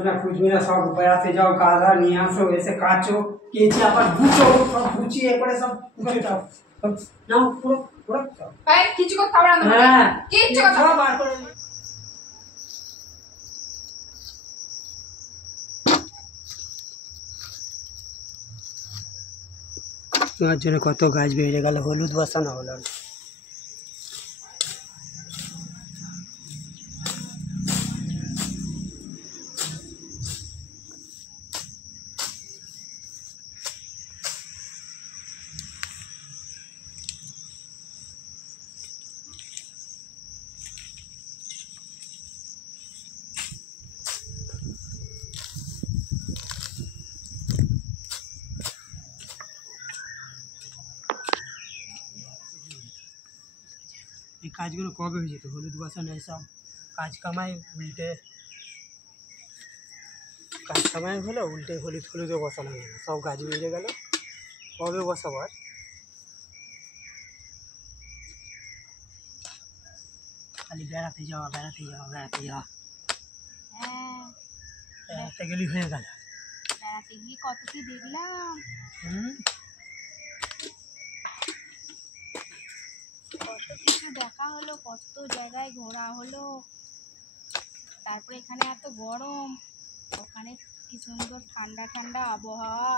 কাটবে না খুঁজবে না, সব বেড়াতে যাও, গাধা নিয়ে আসো, এসে কাচো, কেচে আবার গুছো, সব গুছিয়ে করে সব দাও নাও পুরো পুরো ভাই কিছু কথা বলা না। হ্যাঁ কিছু কথা বার করে তোমার জন্য কত গাছ বেড়ে গেল, হলুদ বসানো হলো। এই কাজগুলো কবে হয়ে যেত, হলুদ বসানো এসব কাজ কামাই উল্টে কাজ কামাই হলো, উল্টে হলুদও বসানো হয়ে গেল, সব গাছ বেড়ে গেল, কবে বসাবো আর? খালি বেড়াতে যাওয়া বেড়াতে যাওয়া বেড়াতে যাওয়া। বেড়াতে গেলি হয়ে গেল, বেড়াতে গিয়ে কত কি দেখলাম, কত কিছু দেখা হলো, কত জায়গায় ঘোরা হলো। তারপরে এখানে এত গরম, ওখানে কি সুন্দর ঠান্ডা ঠান্ডা আবহাওয়া।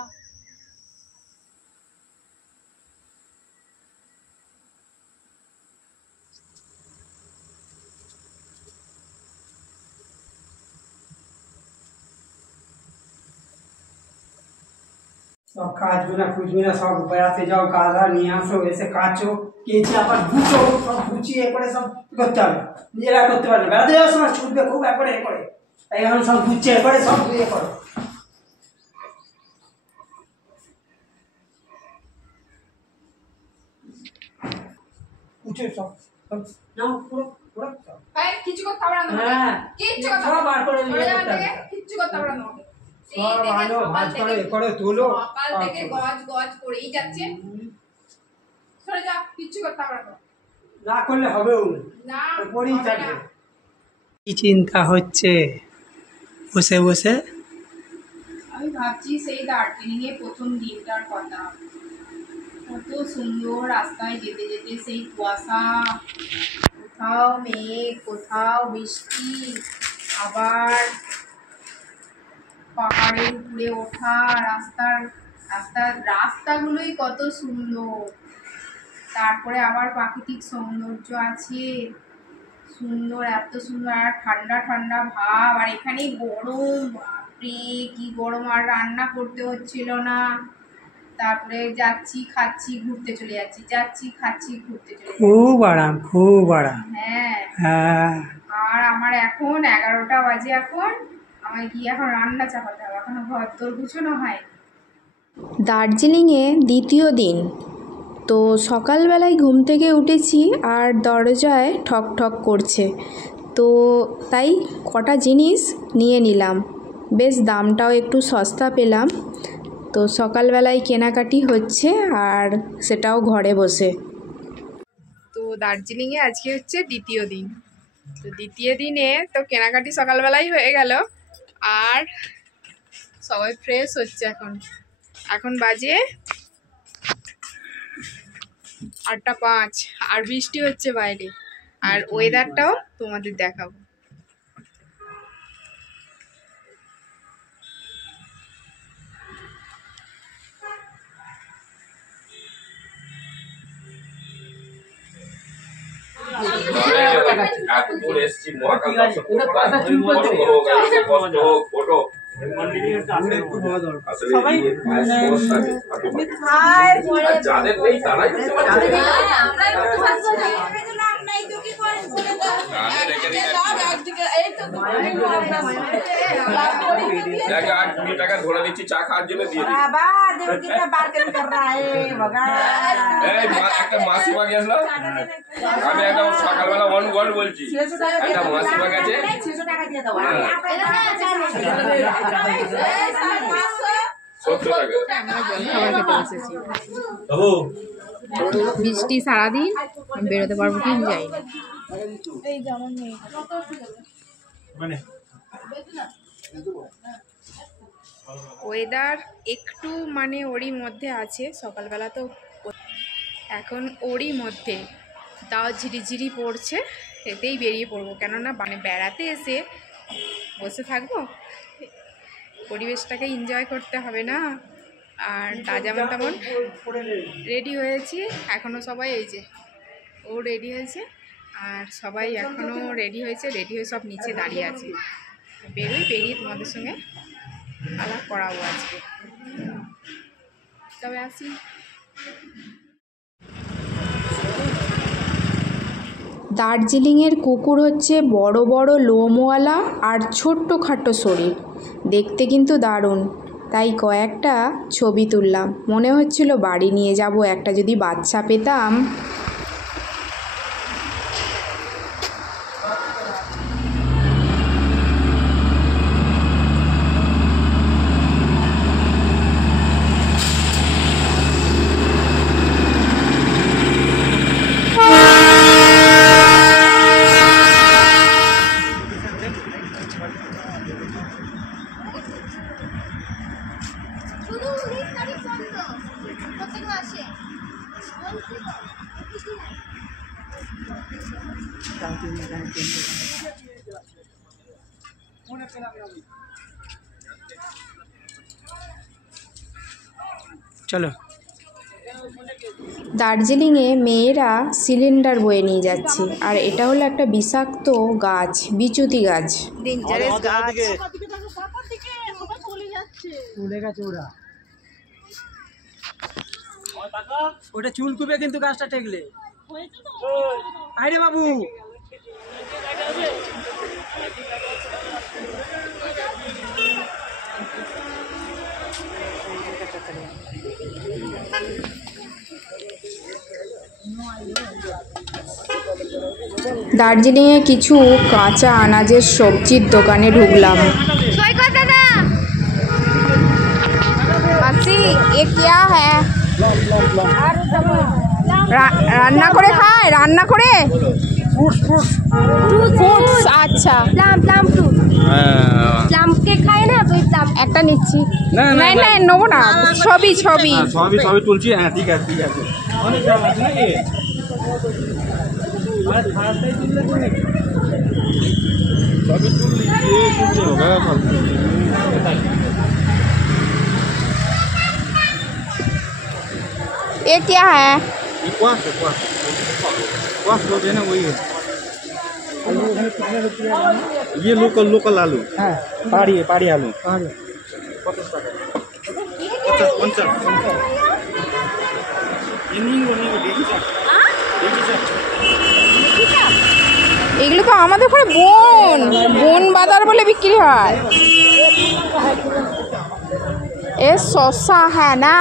সব কাজবে না খুঁজবে না, সব বেড়াতে যাও, গাধা নিয়ে আসো, এসে কাচো, কেচে আবার গুছো, সব গুছিয়ে করে সব করতে হবে, নিজেরা করতে পারবে। বেড়াতে যাওয়ার সময় ছুটবে খুব একবারে এ করে, এখন সব গুছিয়ে করে সব ইয়ে করো, সব নাও পুরো পুরো ভাই কিছু কথা বলা না। হ্যাঁ কিছু কথা সব বার করে কিছু কথা বলা না। সব আনো ভাজ করে এ করে তুলো, সকাল থেকে গজ গজ করেই যাচ্ছে। সরে যা, কিছু কথা বলা না করলে হবেও না, পরেই থাকবে। কি চিন্তা হচ্ছে বসে বসে? আমি ভাবছি সেই দার্জিলিং এ প্রথম দিনটার কথা, কত সুন্দর রাস্তায় যেতে যেতে সেই কুয়াশা, কোথাও মেঘ কোথাও বৃষ্টি, আবার পাহাড়ের উপরে ওঠা, রাস্তাগুলোই কত সুন্দর। তারপরে আবার প্রাকৃতিক সৌন্দর্য আছে সুন্দর, এত সুন্দর, আর ঠান্ডা ঠান্ডা ভাব। আর এখানে গরম, বাপরে কি গরম, আর রান্না করতে হচ্ছিল না। তারপরে যাচ্ছি খাচ্ছি ঘুরতে চলে যাচ্ছি, যাচ্ছি খাচ্ছি ঘুরতে চলে যাচ্ছি, খুব আরাম খুব আরাম। হ্যাঁ হ্যাঁ আর আমার এখন 11টা বাজে, এখন আমায় গিয়ে এখন রান্না চাপাতে হবে, এখনো ঘর তোর গুছানো হয়। দার্জিলিংয়ে দ্বিতীয় দিন। তো সকালবেলায় ঘুম থেকে উঠেছি আর দরজায় ঠক ঠক করছে, তো তাই কটা জিনিস নিয়ে নিলাম, বেশ দামটাও একটু সস্তা পেলাম। তো সকালবেলায় কেনাকাটি হচ্ছে আর সেটাও ঘরে বসে। তো দার্জিলিংয়ে আজকে হচ্ছে দ্বিতীয় দিন। তো দ্বিতীয় দিনে তো কেনাকাটি সকালবেলাই হয়ে গেল, আর সবাই ফ্রেশ হচ্ছে। এখন বাজে 8:05, আর বৃষ্টি হচ্ছে বাইরে, আর ওয়েদারটাও তোমাদের দেখাবো। টাকা ধরে দিচ্ছি চা খাওয়ার জন্য দিয়ে একটা মাসিমা গেছিল, আমি একদম সকালবেলা অন গড বলছি, একটা মাসিমা গেছে 70 টাকা। বৃষ্টি সারাদিন, বেরোতে পারবো কি যাই না। ওয়েদার একটু মানে ওরই মধ্যে আছে, সকালবেলা তো এখন ওরই মধ্যে, তাও ঝিরিঝিরি পড়ছে, এতেই বেরিয়ে পড়বো। কেননা মানে বেড়াতে এসে বসে থাকবো, পরিবেশটাকে এনজয় করতে হবে না। আর তা যেমন তেমন রেডি হয়েছি, এখনও সবাই এই যে ও রেডি হয়েছে, আর সবাই এখনও রেডি হয়েছে, রেডি হয়ে সব নিচে দাঁড়িয়ে আছে। বেরিয়ে তোমাদের সঙ্গে আলাপ করাবো আজকে। তবে আসি। দার্জিলিংয়ের কুকুর হচ্ছে বড় বড় লোমওয়ালা আর ছোট্টখাটো শরীর, দেখতে কিন্তু দারুণ। তাই কয়েকটা ছবি তুললাম, মনে হচ্ছিল বাড়ি নিয়ে যাব, একটা যদি বাচ্চা পেতাম। চলো। দার্জিলিংয়ে মেয়েরা সিলিন্ডার বয়ে নিয়ে যাচ্ছে, আর এটা হলো একটা বিষাক্ত গাছ, বিচুতি গাছ। ডেঞ্জারাস গাছ। ওটা চুল কুপে কিন্তু গাছটা টেকলে। আরে বাবু, দার্জিলিংয়ে কিছু কাঁচা আনাজের সবজির দোকানে ঢুকলাম। মাসি, এ क्या है? রান্না করে খায়, রান্না করে ফ্রুটস। আচ্ছা, প্লাম ফ্রুট প্লাম কে খায় না, তো প্লাম একটা নিচ্ছি। না নেবো না, ছবি তুলছি। হ্যাঁ, ঠিক আছে ঠিক আছে। অনেক দাম আছে নাকি? ছবি তুললি ये क्या है? ना वही है। ये लोकल आलू। हाँ, पहाड़ी आलू। 50 টাকা। 50। এগুলো তো আমাদের ওখানে বন বাজার বলে বিক্রি হয়। এ শসা হ্যাঁ না?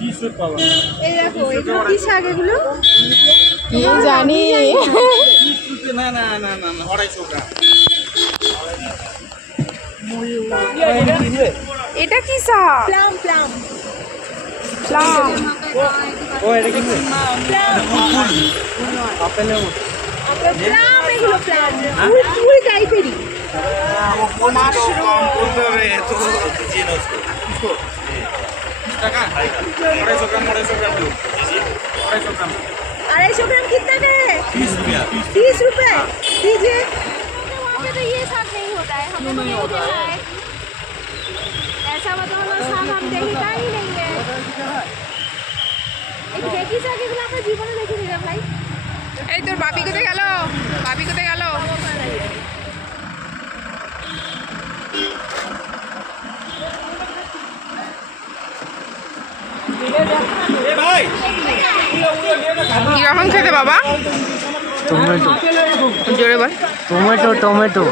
কি শাক এগুলো? কি জানি। না 250 গ্রাম। এটা কি শাক? প্লাম। ও এটা কি? আপেলের মতো। প্লাম, এগুলো প্লাম। ফুল টাইপেরই। টাকা 250 গ্রাম 250 ग्राम कितना का है? 30 रुपये दीजिए। वहाँ पे तो ये साग नहीं होता है, हमें तो नहीं देखा है ऐसा, बताओ ना, साग हम देखा ही नहीं है। एक देखी साग এগুলো আমরা জীবনে দেখিনি রে ভাই। এই তোর বাপি কোথায় গেল? কিরকম খেতে বাবা? জোরে বল। টমেটো।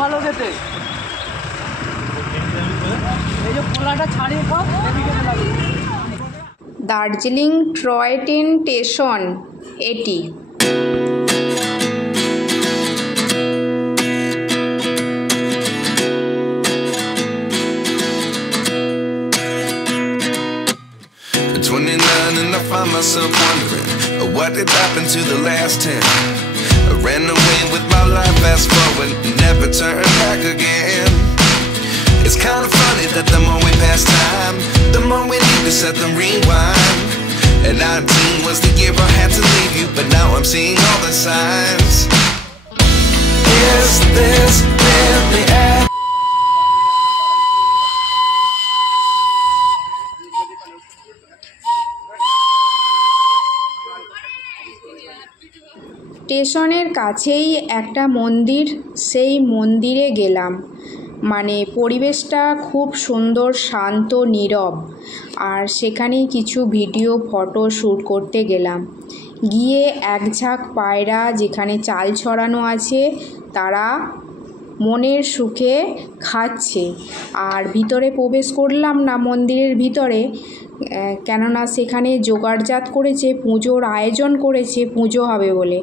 ভালো খেতে, এই যে পোলাটা ছাড়িয়ে খাও। দার্জিলিং টয় ট্রেন স্টেশন এটি। And I find myself wondering what did happen to the last 10. I ran away with my life, fast forward, never turn back again. It's kind of funny that the more we pass time, the more we need to set them rewind. And 19 was the year I had to leave you, but now I'm seeing all the signs. Is this really happening? স্টেশনের কাছেই একটা মন্দির, সেই মন্দিরে গেলাম। মানে পরিবেশটা খুব সুন্দর, শান্ত, নীরব। আর সেখানেই কিছু ভিডিও ফটো শ্যুট করতে গেলাম। গিয়ে এক ঝাঁক পায়রা যেখানে চাল ছড়ানো আছে তারা মনের সুখে খাচ্ছে। আর ভিতরে প্রবেশ করলাম না মন্দিরের ভিতরে, কেননা সেখানে জোগাড়জাত করেছে, পুজোর আয়োজন করেছে, পুজো হবে বলে।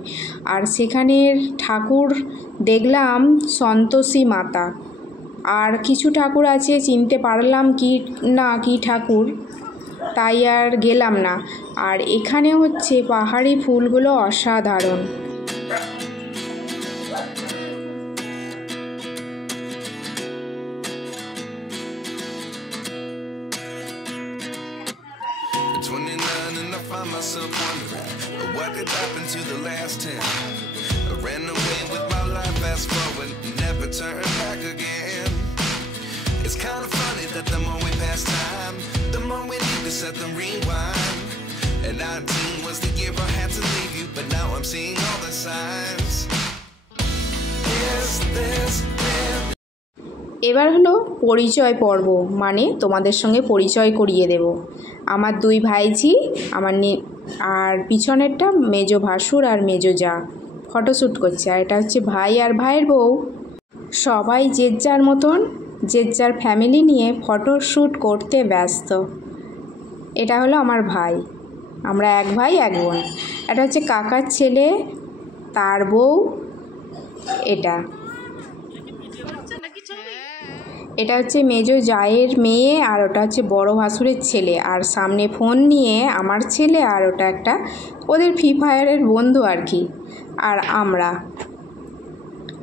আর সেখানের ঠাকুর দেখলাম সন্তোষী মাতা, আর কিছু ঠাকুর আছে চিনতে পারলাম কি না কি ঠাকুর, তাই আর গেলাম না। আর এখানে হচ্ছে পাহাড়ি ফুলগুলো অসাধারণ। Myself wondering what did happen to the last 10. I ran away with my life, fast forward, never turn back again. It's kind of funny that the more we pass time, the more we need to set them rewind. And 19 was the year I had to leave you, but now I'm seeing all the signs. Is this real? এবার হলো পরিচয় পর্ব, মানে তোমাদের সঙ্গে পরিচয় করিয়ে দেব। আমার দুই ভাইঝি, আর পিছনেরটা মেজো ভাসুর আর মেজো যা ফটোশ্যুট করছে। আর এটা হচ্ছে ভাই আর ভাইয়ের বউ। সবাই যে যার মতন যে যার ফ্যামিলি নিয়ে ফটোশ্যুট করতে ব্যস্ত। এটা হলো আমার ভাই, আমরা এক ভাই এক বোন। এটা হচ্ছে কাকার ছেলে, তার বউ। এটা হচ্ছে মেজো জায়ের মেয়ে, আর ওটা হচ্ছে বড় ভাসুরের ছেলে। আর সামনে ফোন নিয়ে আমার ছেলে, আর ওটা একটা ওদের ফ্রি ফায়ারের বন্ধু আর কি। আর আমরা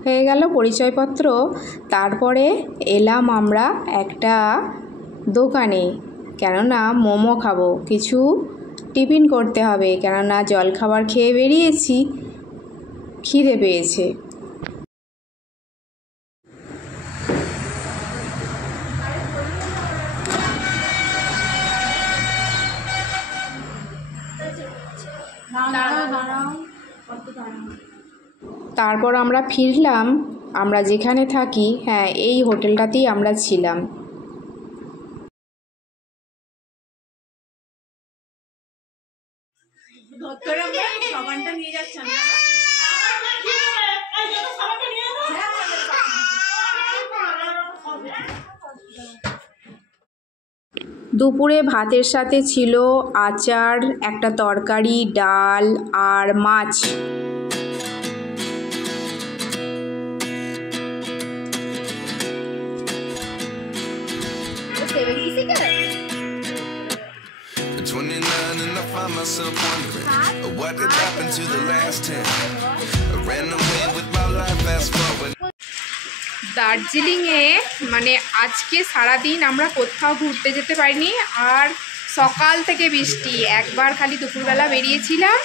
হয়ে গেল পরিচয়পত্র। তারপরে এলাম আমরা একটা দোকানে, কেননা মোমো খাবো, কিছু টিফিন করতে হবে, কেননা জলখাবার খেয়ে বেরিয়েছি, খিদে পেয়েছে। তারপর আমরা ফিরলাম, আমরা যেখানে থাকি, হ্যাঁ এই হোটেলটাতেই আমরা ছিলাম। দুপুরে ভাতের সাথে ছিল আচার, একটা তরকারি, ডাল আর মাছ। Myself wondering what did happen to the last 10. I ran away with my life, fast forward. দার্জিলিংয়ে মানে আজকে সারাদিন আমরা কোথাও ঘুরতে যেতে পারিনি। আর সকাল থেকে বৃষ্টি, একবার খালি দুপুরবেলা বেরিয়েছিলাম,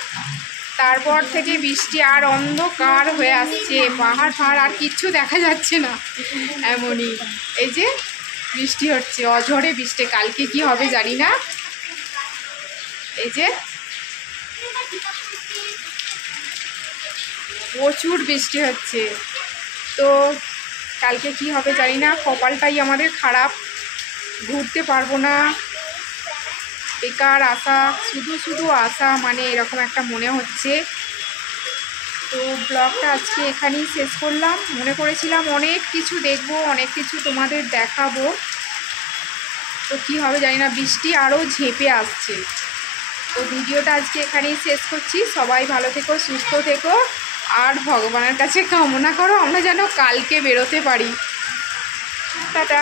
তারপর থেকে বৃষ্টি আর অন্ধকার হয়ে আসছে, পাহাড় আর কিচ্ছু দেখা যাচ্ছে না, এমনই। এই যে বৃষ্টি হচ্ছে, অঝরে বৃষ্টি, কালকে কি হবে জানি না। এই যে প্রচুর বৃষ্টি হচ্ছে, তো কালকে কি হবে জানি না। কপালটাই আমাদের খারাপ, ঘুরতে পারবো না, বেকার আশা, শুধু আশা, মানে এরকম একটা মনে হচ্ছে। তো ব্লগটা আজকে এখানেই শেষ করলাম। মনে করেছিলাম অনেক কিছু দেখবো, অনেক কিছু তোমাদের দেখাবো, তো কি হবে জানি না, বৃষ্টি আরও ঝেঁপে আসছে। তো ভিডিওটা আজকে এখানেই শেষ করছি। সবাই ভালো থেকো, সুস্থ থেকো, আর ভগবানের কাছে কামনা করো আমরা যেন কালকে বেরোতে পারি। টাটা।